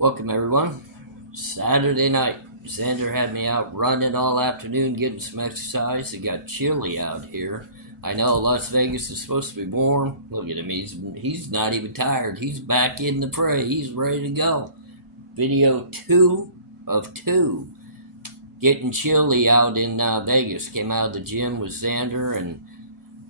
Welcome everyone. Saturday night, Xander had me out running all afternoon, getting some exercise. It got chilly out here. I know Las Vegas is supposed to be warm. Look at him, he's not even tired. He's back in the fray. He's ready to go. Video 2 of 2. Getting chilly out in Vegas. Came out of the gym with Xander and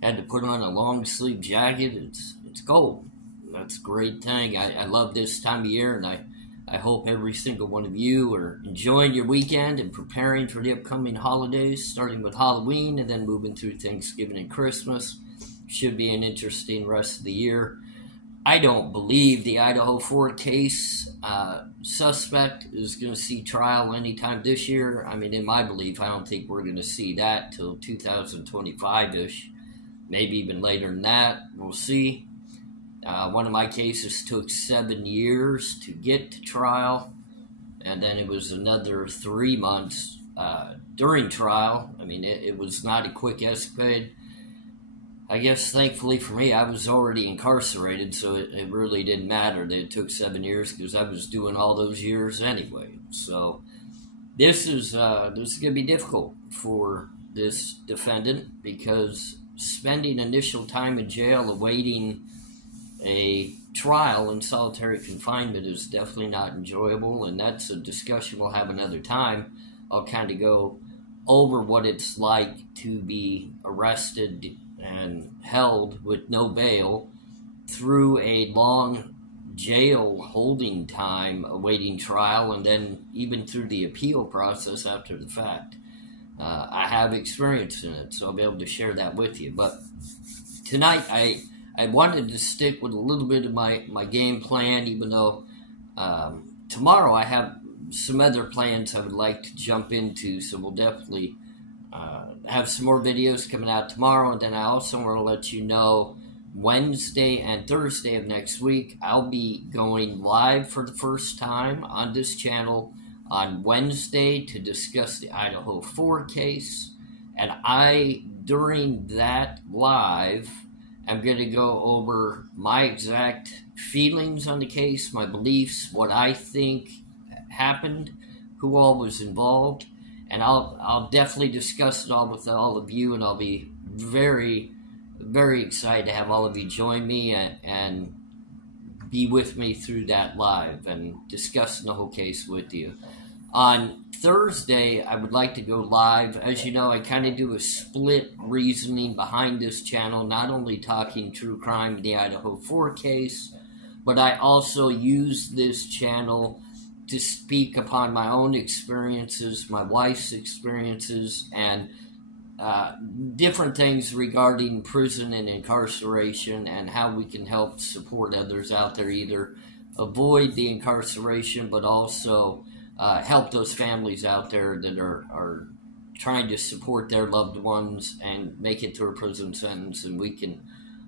had to put on a long sleeve jacket. It's cold. That's a great thing. I love this time of year, and I hope every single one of you are enjoying your weekend and preparing for the upcoming holidays, starting with Halloween and then moving through Thanksgiving and Christmas. Should be an interesting rest of the year. I don't believe the Idaho 4 case suspect is going to see trial anytime this year. I mean, in my belief, I don't think we're going to see that till 2025-ish, maybe even later than that. We'll see. One of my cases took 7 years to get to trial, and then it was another 3 months during trial. I mean, it was not a quick escapade. I guess, thankfully for me, I was already incarcerated, so it really didn't matter that it took 7 years because I was doing all those years anyway. So this is going to be difficult for this defendant because spending initial time in jail awaiting a trial in solitary confinement is definitely not enjoyable, and that's a discussion we'll have another time. I'll kind of go over what it's like to be arrested and held with no bail through a long jail holding time awaiting trial, and then even through the appeal process after the fact. I have experience in it, so I'll be able to share that with you. But tonight I wanted to stick with a little bit of my game plan, even though tomorrow I have some other plans I would like to jump into, so we'll definitely have some more videos coming out tomorrow. And then I also want to let you know Wednesday and Thursday of next week, I'll be going live for the first time on this channel on Wednesday to discuss the Idaho 4 case. And during that live, I'm going to go over my exact feelings on the case, my beliefs, what I think happened, who all was involved, and I'll definitely discuss it all with all of you, and I'll be very, very excited to have all of you join me and be with me through that live and discussing the whole case with you. On Thursday, I would like to go live. As you know, I kind of do a split reasoning behind this channel, not only talking true crime, the Idaho 4 case, but I also use this channel to speak upon my own experiences, my wife's experiences, and different things regarding prison and incarceration and how we can help support others out there, either avoid the incarceration, but also help those families out there that are trying to support their loved ones and make it through a prison sentence. And we can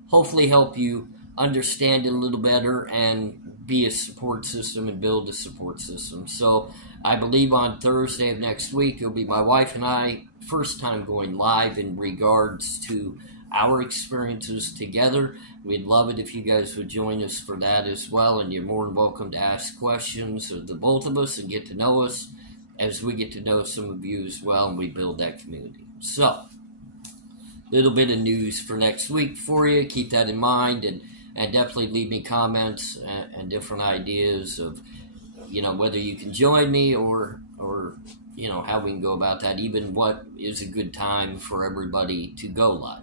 hopefully help you understand it a little better and be a support system and build a support system. So I believe on Thursday of next week, it'll be my wife and I, first time going live in regards to our experiences together. We'd love it if you guys would join us for that as well, and you're more than welcome to ask questions of the both of us and get to know us as we get to know some of you as well, and we build that community. So, a little bit of news for next week for you. Keep that in mind, and definitely leave me comments and different ideas of, whether you can join me or how we can go about that, even what is a good time for everybody to go live.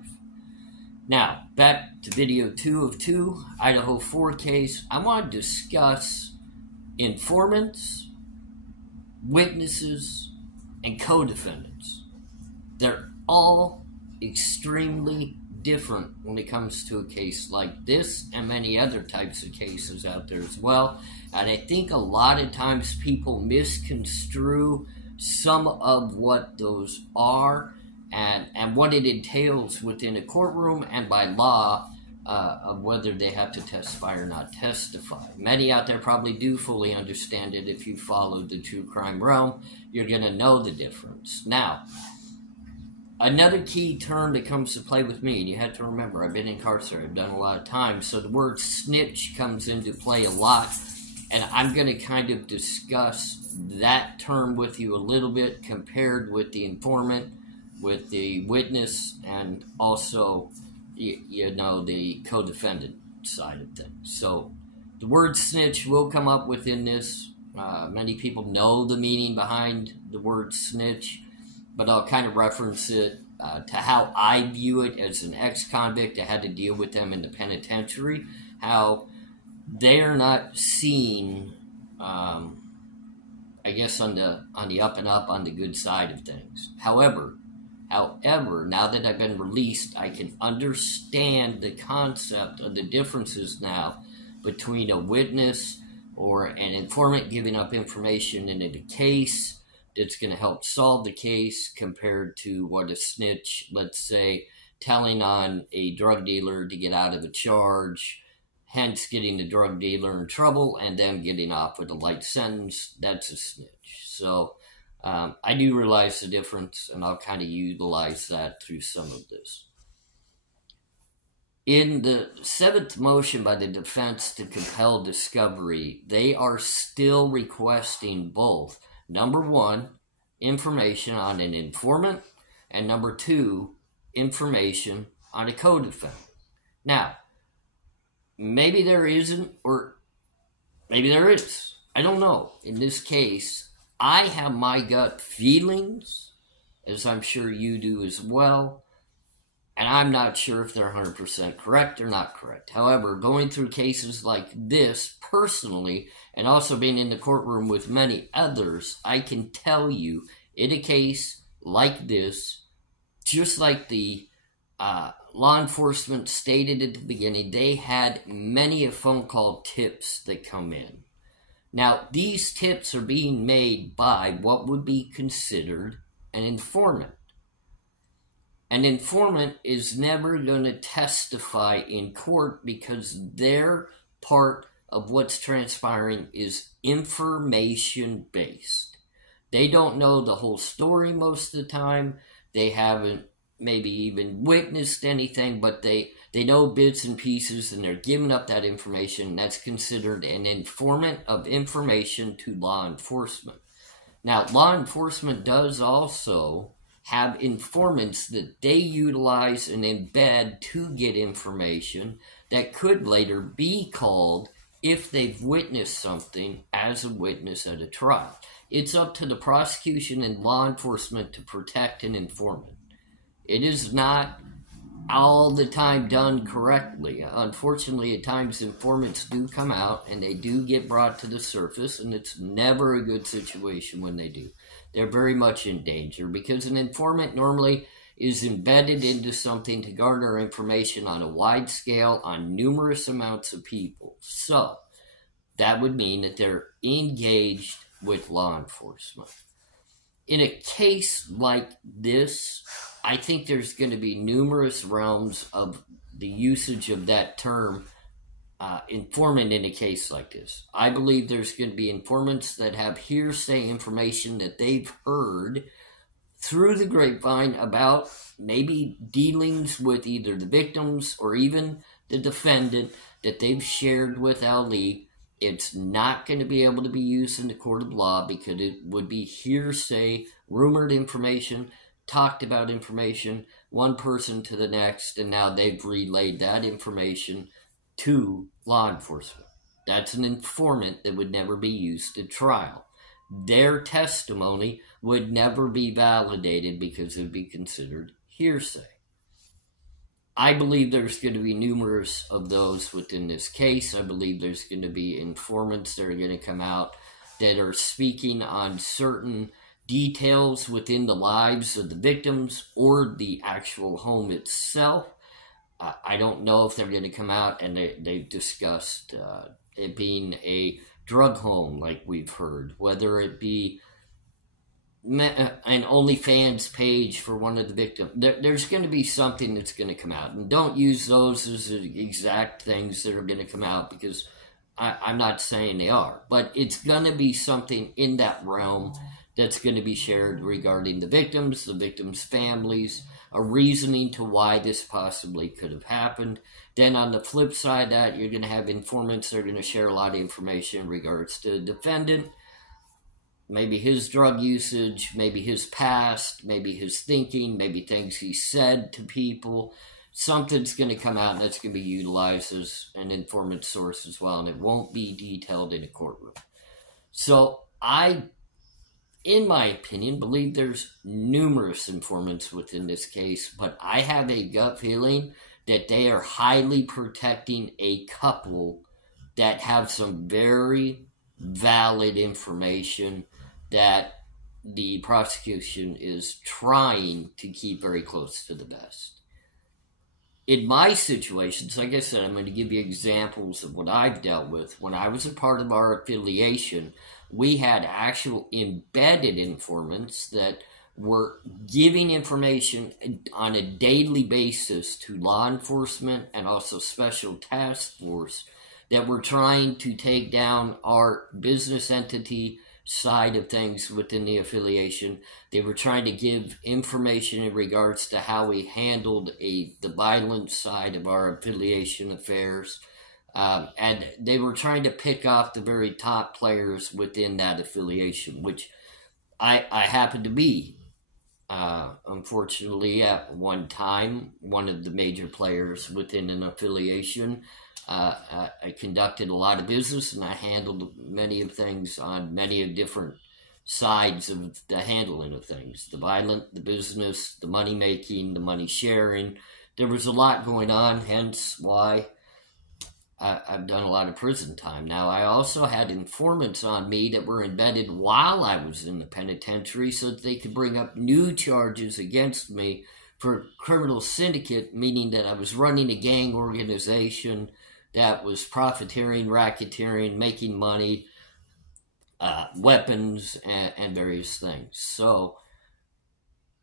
Now, back to video 2 of 2, Idaho 4 case. I want to discuss informants, witnesses, and co-defendants. They're all extremely different when it comes to a case like this and many other types of cases out there as well. And I think a lot of times people misconstrue some of what those are and what it entails within a courtroom and by law of whether they have to testify or not testify. Many out there probably do fully understand it. If you follow the true crime realm, you're going to know the difference. Now, another key term that comes to play with me, and you have to remember, I've been incarcerated, I've done a lot of time, so the word snitch comes into play a lot And I'm going to kind of discuss that term with you a little bit compared with the informant, with the witness, and also, you know, the co-defendant side of things. So the word snitch will come up within this. Many people know the meaning behind the word snitch, but I'll kind of reference it to how I view it as an ex-convict. I had to deal with them in the penitentiary, how they are not seen, I guess, on the up and up, on the good side of things. However, now that I've been released, I can understand the concept of the differences now between a witness or an informant giving up information in a case that's going to help solve the case compared to what a snitch, let's say, telling on a drug dealer to get out of a charge, hence getting the drug dealer in trouble and then getting off with a light sentence. That's a snitch. So I do realize the difference, and I'll kind of utilize that through some of this. In the seventh motion by the defense to compel discovery, they are still requesting both, number one, information on an informant, and number two, information on a co-defendant. Now, maybe there isn't, or maybe there is. I don't know. In this case, I have my gut feelings, as I'm sure you do as well, and I'm not sure if they're 100% correct or not correct. However, going through cases like this personally, and also being in the courtroom with many others, I can tell you, in a case like this, just like the law enforcement stated at the beginning, they had many a phone call tips that come in. Now, these tips are being made by what would be considered an informant. An informant is never going to testify in court because their part of what's transpiring is information-based. They don't know the whole story most of the time. They haven't maybe even witnessed anything, but they know bits and pieces, and they're giving up that information. That's considered an informant of information to law enforcement. Now, law enforcement does also have informants that they utilize and embed to get information that could later be called if they've witnessed something as a witness at a trial. It's up to the prosecution and law enforcement to protect an informant. It is not all the time done correctly. Unfortunately, at times informants do come out and they do get brought to the surface, and it's never a good situation when they do. They're very much in danger because an informant normally is embedded into something to garner information on a wide scale on numerous amounts of people. So that would mean that they're engaged with law enforcement. In a case like this, I think there's going to be numerous realms of the usage of that term, informant, in a case like this. I believe there's going to be informants that have hearsay information that they've heard through the grapevine about maybe dealings with either the victims or even the defendant that they've shared with Ali. It's not going to be able to be used in the court of law because it would be hearsay, rumored information, talked about information, one person to the next, and now they've relayed that information to law enforcement. That's an informant that would never be used at trial. Their testimony would never be validated because it would be considered hearsay. I believe there's going to be numerous of those within this case. I believe there's going to be informants that are going to come out that are speaking on certain details within the lives of the victims or the actual home itself. I don't know if they're going to come out and they've discussed it being a drug home like we've heard, whether it be an OnlyFans page for one of the victims. There's going to be something that's going to come out. And don't use those as the exact things that are going to come out because I'm not saying they are. But it's going to be something in that realm that's going to be shared regarding the victims' families, a reasoning to why this possibly could have happened. Then on the flip side of that, you're going to have informants that are going to share a lot of information in regards to the defendant, maybe his drug usage, maybe his past, maybe his thinking, maybe things he said to people. Something's going to come out, and that's going to be utilized as an informant source as well, and it won't be detailed in a courtroom. So I, in my opinion, believe there's numerous informants within this case, but I have a gut feeling that they are highly protecting a couple that have some very valid information that the prosecution is trying to keep very close to the vest. In my situations, like I said, I'm going to give you examples of what I've dealt with. When I was a part of our affiliation, we had actual embedded informants that were giving information on a daily basis to law enforcement and also special task force that were trying to take down our business entity side of things within the affiliation. They were trying to give information in regards to how we handled the violence side of our affiliation affairs. And they were trying to pick off the very top players within that affiliation, which I happened to be. Unfortunately, at one time, one of the major players within an affiliation. I conducted a lot of business, and I handled many of things on many of different sides of the handling of things. The violent, the business, the money making, the money sharing. There was a lot going on, hence why I've done a lot of prison time. Now, I also had informants on me that were embedded while I was in the penitentiary so that they could bring up new charges against me for criminal syndicate, meaning that I was running a gang organization that was profiteering, racketeering, making money, weapons, and various things. So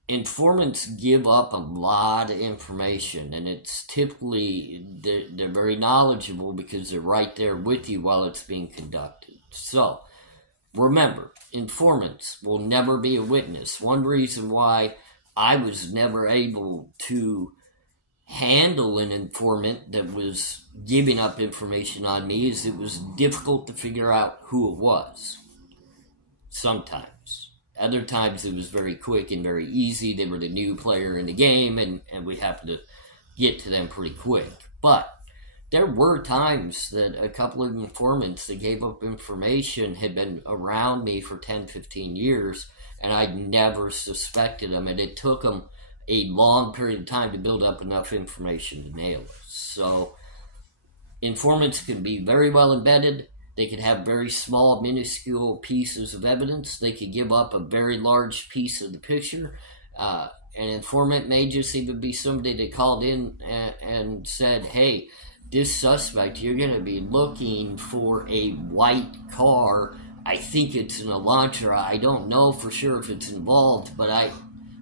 informants give up a lot of information, and it's typically, they're very knowledgeable because they're right there with you while it's being conducted. So remember, informants will never be a witness. One reason why I was never able to handle an informant that was giving up information on me is it was difficult to figure out who it was. Sometimes. Other times it was very quick and very easy. They were the new player in the game, and we happened to get to them pretty quick. But there were times that a couple of informants that gave up information had been around me for 10, 15 years, and I'd never suspected them, and it took them a long period of time to build up enough information to nail it. So informants can be very well embedded. They could have very small, minuscule pieces of evidence. They could give up a very large piece of the picture. An informant may just even be somebody that called in and said, hey, this suspect, you're going to be looking for a white car. I think it's an Elantra. I don't know for sure if it's involved, but I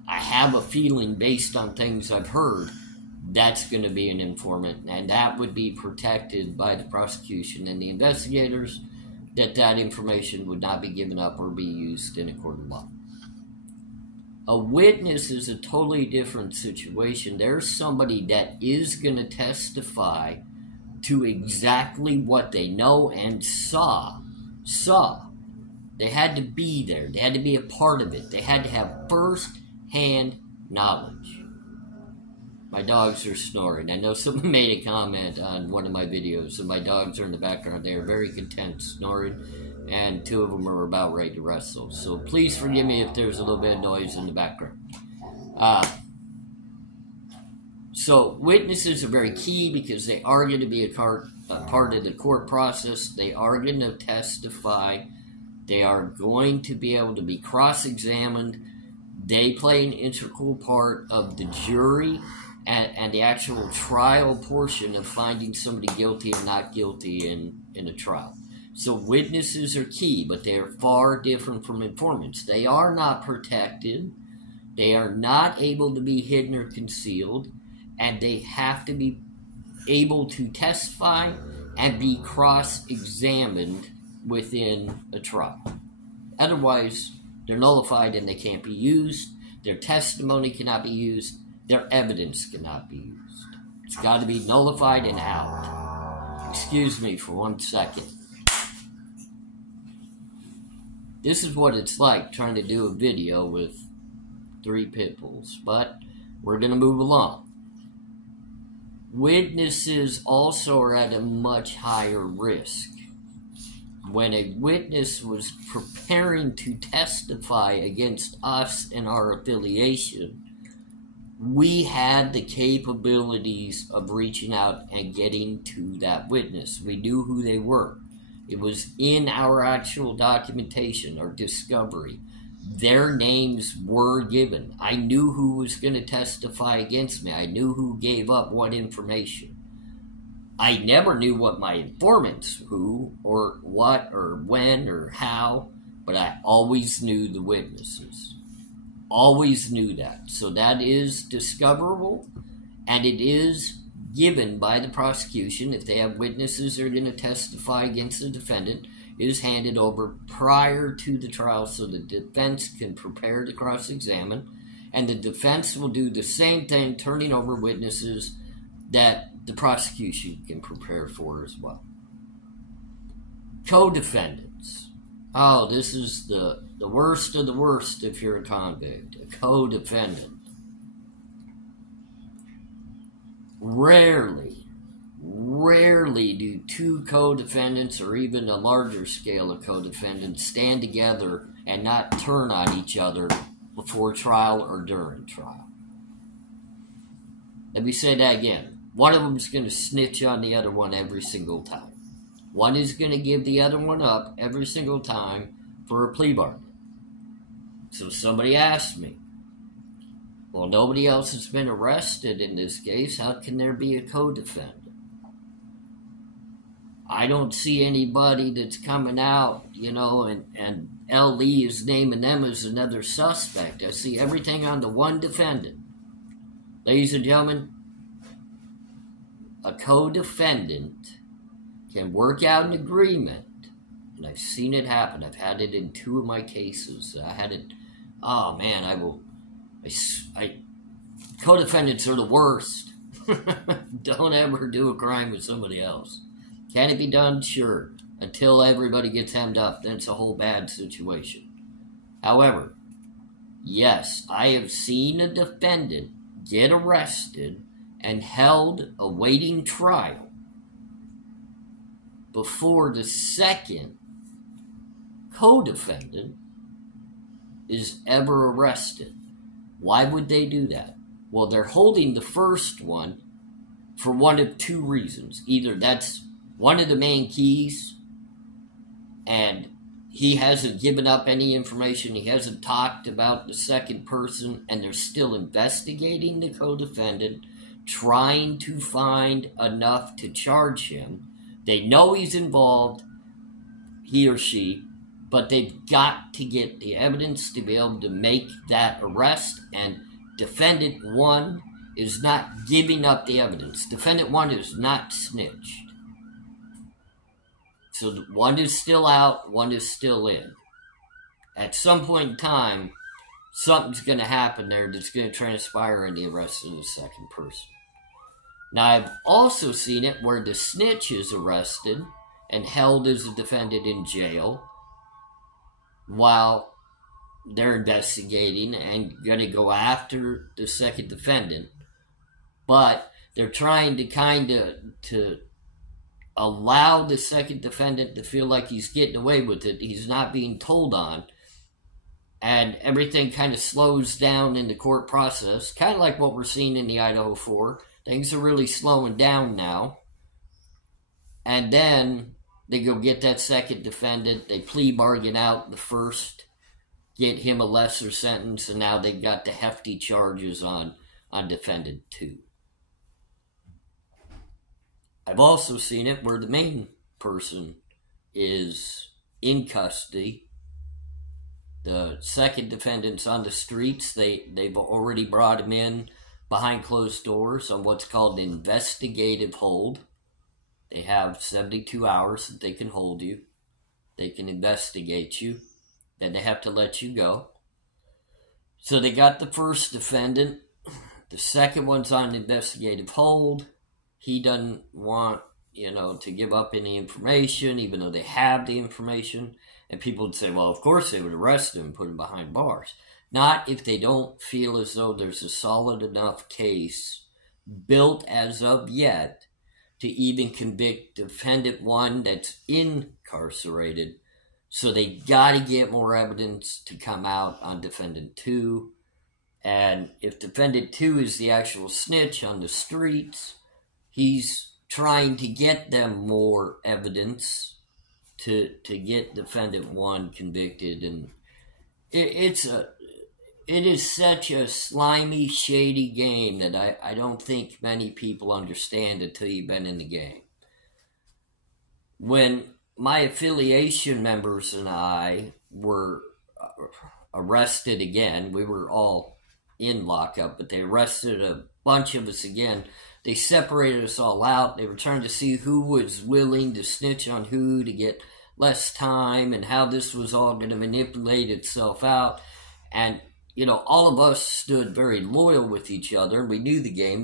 have a feeling based on things I've heard that's going to be an informant, and that would be protected by the prosecution and the investigators, that information would not be given up or be used in a court of law. A witness is a totally different situation. There's somebody that is going to testify to exactly what they know and saw. They had to be there. They had to be a part of it. They had to have first-hand knowledge. My dogs are snoring. I know someone made a comment on one of my videos, and my dogs are in the background. They are very content snoring, and two of them are about ready to wrestle. So please forgive me if there's a little bit of noise in the background. So witnesses are very key because they are going to be a part of the court process. They are going to testify. They are going to be able to be cross-examined. They play an integral part of the jury and the actual trial portion of finding somebody guilty or not guilty in a trial. So witnesses are key, but they are far different from informants. They are not protected. They are not able to be hidden or concealed, and they have to be able to testify and be cross-examined within a trial. Otherwise, they're nullified and they can't be used. Their testimony cannot be used. their evidence cannot be used. It's got to be nullified and out. Excuse me for 1 second. This is what it's like trying to do a video with 3 pit bulls, but we're going to move along. Witnesses also are at a much higher risk. When a witness was preparing to testify against us and our affiliation, we had the capabilities of reaching out and getting to that witness. We knew who they were. It was in our actual documentation, our discovery. Their names were given. I knew who was going to testify against me. I knew who gave up what information. I never knew what my informants, who, or what, or when, or how, but I always knew the witnesses. Always knew that. So that is discoverable, and it is given by the prosecution. If they have witnesses that are going to testify against the defendant, it is handed over prior to the trial so the defense can prepare to cross-examine, and the defense will do the same thing, turning over witnesses that the prosecution can prepare for as well. Co-defendants. Oh, this is the worst of the worst if you're a convict. A co-defendant. Rarely do 2 co-defendants or even a larger scale of co-defendants stand together and not turn on each other before trial or during trial. Let me say that again. One of them is going to snitch on the other one every single time. One is going to give the other one up every single time for a plea bargain. So somebody asked me, well, nobody else has been arrested in this case. How can there be a co-defendant? I don't see anybody that's coming out, and L.E. is naming them as another suspect. I see everything on the one defendant. Ladies and gentlemen, a co-defendant can work out an agreement, and I've seen it happen. I've had it in 2 of my cases. I had it, oh man, co-defendants are the worst. Don't ever do a crime with somebody else. Can it be done? Sure. Until everybody gets hemmed up, then it's a whole bad situation. However, yes, I have seen a defendant get arrested and held awaiting trial before the second co-defendant is ever arrested. Why would they do that? Well, they're holding the first one for one of 2 reasons. Either that's one of the main keys, and he hasn't given up any information, he hasn't talked about the second person, and they're still investigating the co-defendant, trying to find enough to charge him. They know he's involved, he or she, but they've got to get the evidence to be able to make that arrest, and defendant 1 is not giving up the evidence. Defendant 1 is not snitched. So 1 is still out, 1 is still in. At some point in time, something's going to happen there that's going to transpire in the arrest of the second person. Now, I've also seen it where the snitch is arrested and held as a defendant in jail while they're investigating and going to go after the second defendant. But they're trying to allow the second defendant to feel like he's getting away with it. He's not being told on. And everything kind of slows down in the court process, kind of like what we're seeing in the Idaho 4. Things are really slowing down now. And then they go get that second defendant. They plea bargain out the first, get him a lesser sentence, and now they've got the hefty charges on defendant 2. I've also seen it where the main person is in custody. The second defendant's on the streets. They've already brought him in behind closed doors on what's called an investigative hold. They have 72 hours that they can hold you. They can investigate you. Then they have to let you go. So they got the first defendant. The second one's on investigative hold. He doesn't want, to give up any information, even though they have the information. And people would say, well, of course they would arrest him and put him behind bars. Not if they don't feel as though there's a solid enough case built as of yet to even convict defendant 1 that's incarcerated. So they got to get more evidence to come out on defendant 2. And if defendant 2 is the actual snitch on the streets, he's trying to get them more evidence to get defendant 1 convicted. And it is such a slimy, shady game that I don't think many people understand until you've been in the game. When my affiliation members and I were arrested again, we were all in lockup, but they arrested a bunch of us again. They separated us all out. They were trying to see who was willing to snitch on who to get less time and how this was all going to manipulate itself out. And, all of us stood very loyal with each other. We knew the game.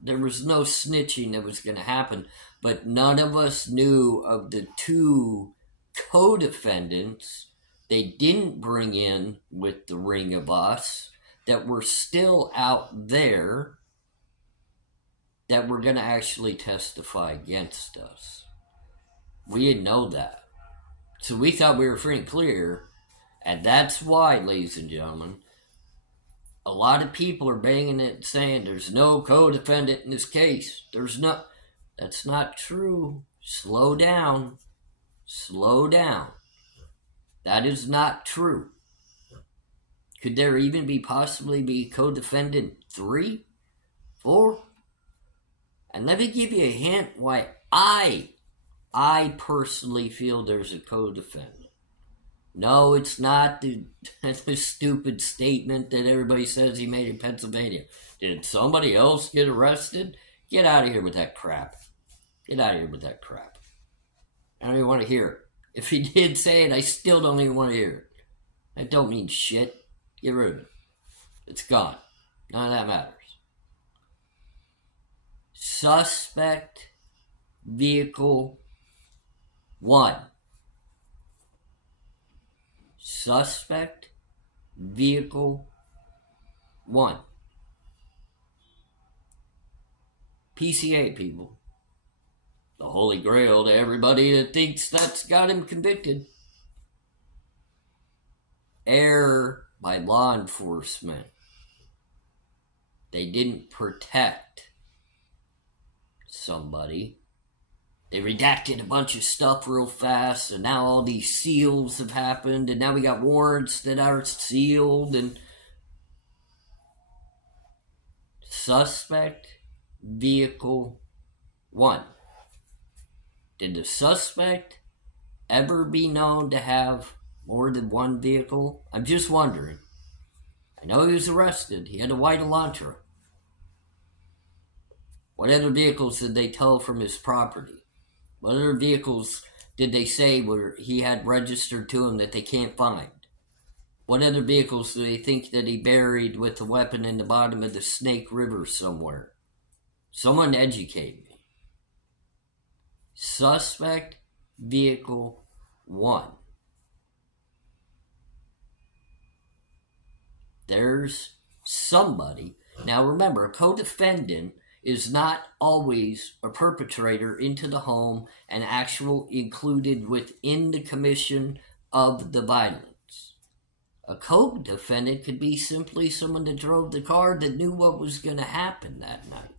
There was no snitching that was going to happen, but none of us knew of the 2 co-defendants they didn't bring in with the ring of us that were still out there that were going to actually testify against us. We didn't know that. So we thought we were free and clear, and that's why, ladies and gentlemen, a lot of people are banging it saying there's no co-defendant in this case. That's not true. Slow down. Slow down. That is not true. Could there even possibly be co-defendant 3? 4? And let me give you a hint why I personally feel there's a co-defendant. No, it's not the stupid statement that everybody says he made in Pennsylvania. Did somebody else get arrested? Get out of here with that crap. Get out of here with that crap. I don't even want to hear it. If he did say it, I still don't even want to hear it. I don't mean shit. Get rid of it. It's gone. None of that matters. Suspect vehicle 1. Suspect vehicle 1. PCA, people. The holy grail to everybody that thinks that's got him convicted. Error by law enforcement. They didn't protect somebody. They redacted a bunch of stuff real fast, and now all these seals have happened, and now we got warrants that are sealed, and suspect vehicle 1. Did the suspect ever be known to have more than one vehicle? I'm just wondering. I know he was arrested. He had a white Elantra. What other vehicles did they tow from his property? What other vehicles did they say were he had registered to him that they can't find? What other vehicles do they think that he buried with the weapon in the bottom of the Snake River somewhere? Someone educate me. Suspect vehicle 1. There's somebody. Now remember, a co-defendant is not always a perpetrator into the home and actual included within the commission of the violence. A co-defendant could be simply someone that drove the car that knew what was going to happen that night.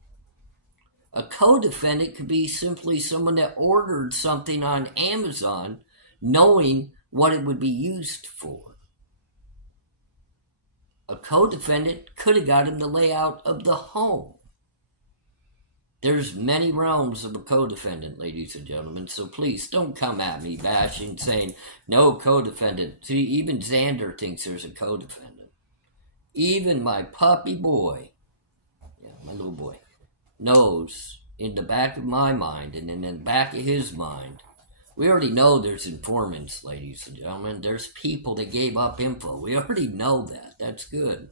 A co-defendant could be simply someone that ordered something on Amazon knowing what it would be used for. A co-defendant could have gotten the layout of the home. There's many realms of a co-defendant, ladies and gentlemen, so please don't come at me bashing, saying, no co-defendant. See, even Xander thinks there's a co-defendant. Even my puppy boy, my little boy, knows in the back of my mind and in the back of his mind, we already know there's informants, ladies and gentlemen. There's people that gave up info. We already know that. That's good.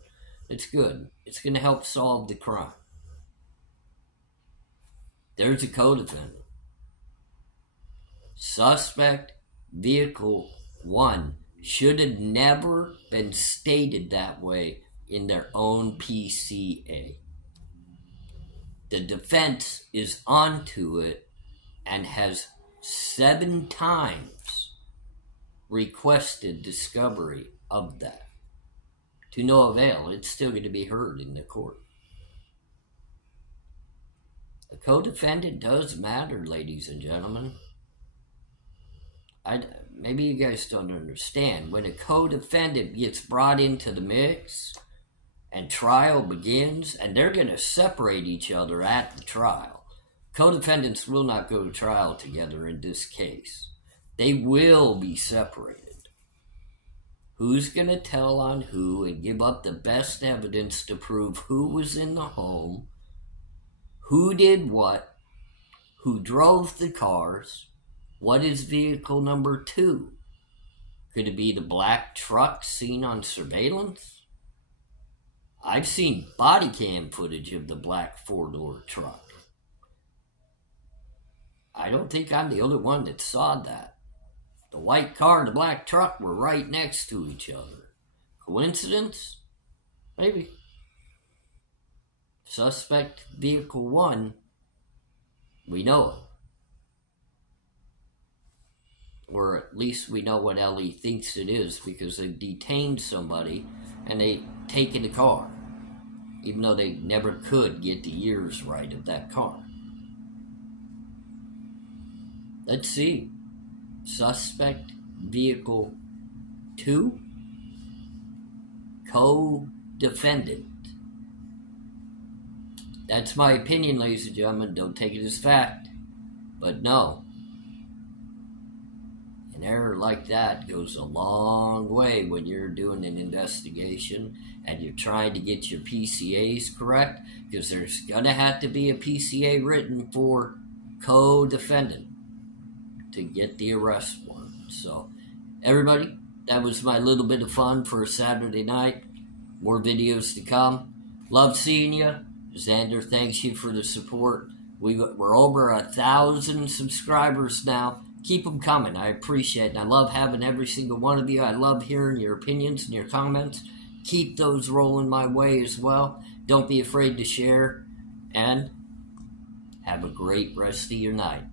It's good. It's going to help solve the crime. There's a co-defendant. Suspect vehicle 1 should have never been stated that way in their own PCA. The defense is onto it and has 7 times requested discovery of that. To no avail. It's still going to be heard in the court. A co-defendant does matter, ladies and gentlemen. Maybe you guys don't understand. When a co-defendant gets brought into the mix and trial begins, and they're going to separate each other at the trial. Co-defendants will not go to trial together in this case. They will be separated. Who's going to tell on who and give up the best evidence to prove who was in the home, who did what, who drove the cars, what is vehicle number 2? Could it be the black truck seen on surveillance? I've seen body cam footage of the black 4-door truck. I don't think I'm the only one that saw that. The white car and the black truck were right next to each other. Coincidence? Maybe. Suspect vehicle 1, we know it. Or at least we know what Ellie thinks it is, because they detained somebody and they taken the car, even though they never could get the years right of that car. Let's see. Suspect vehicle 2, co-defendant. That's my opinion, ladies and gentlemen. Don't take it as fact. But no. An error like that goes a long way when you're doing an investigation and you're trying to get your PCAs correct, because there's going to have to be a PCA written for co-defendant to get the arrest warrant. So, everybody, that was my little bit of fun for a Saturday night. More videos to come. Love seeing you. Xander, thanks you for the support. We're over 1,000 subscribers now. Keep them coming. I appreciate it. I love having every single one of you. I love hearing your opinions and your comments. Keep those rolling my way as well. Don't be afraid to share. And have a great rest of your night.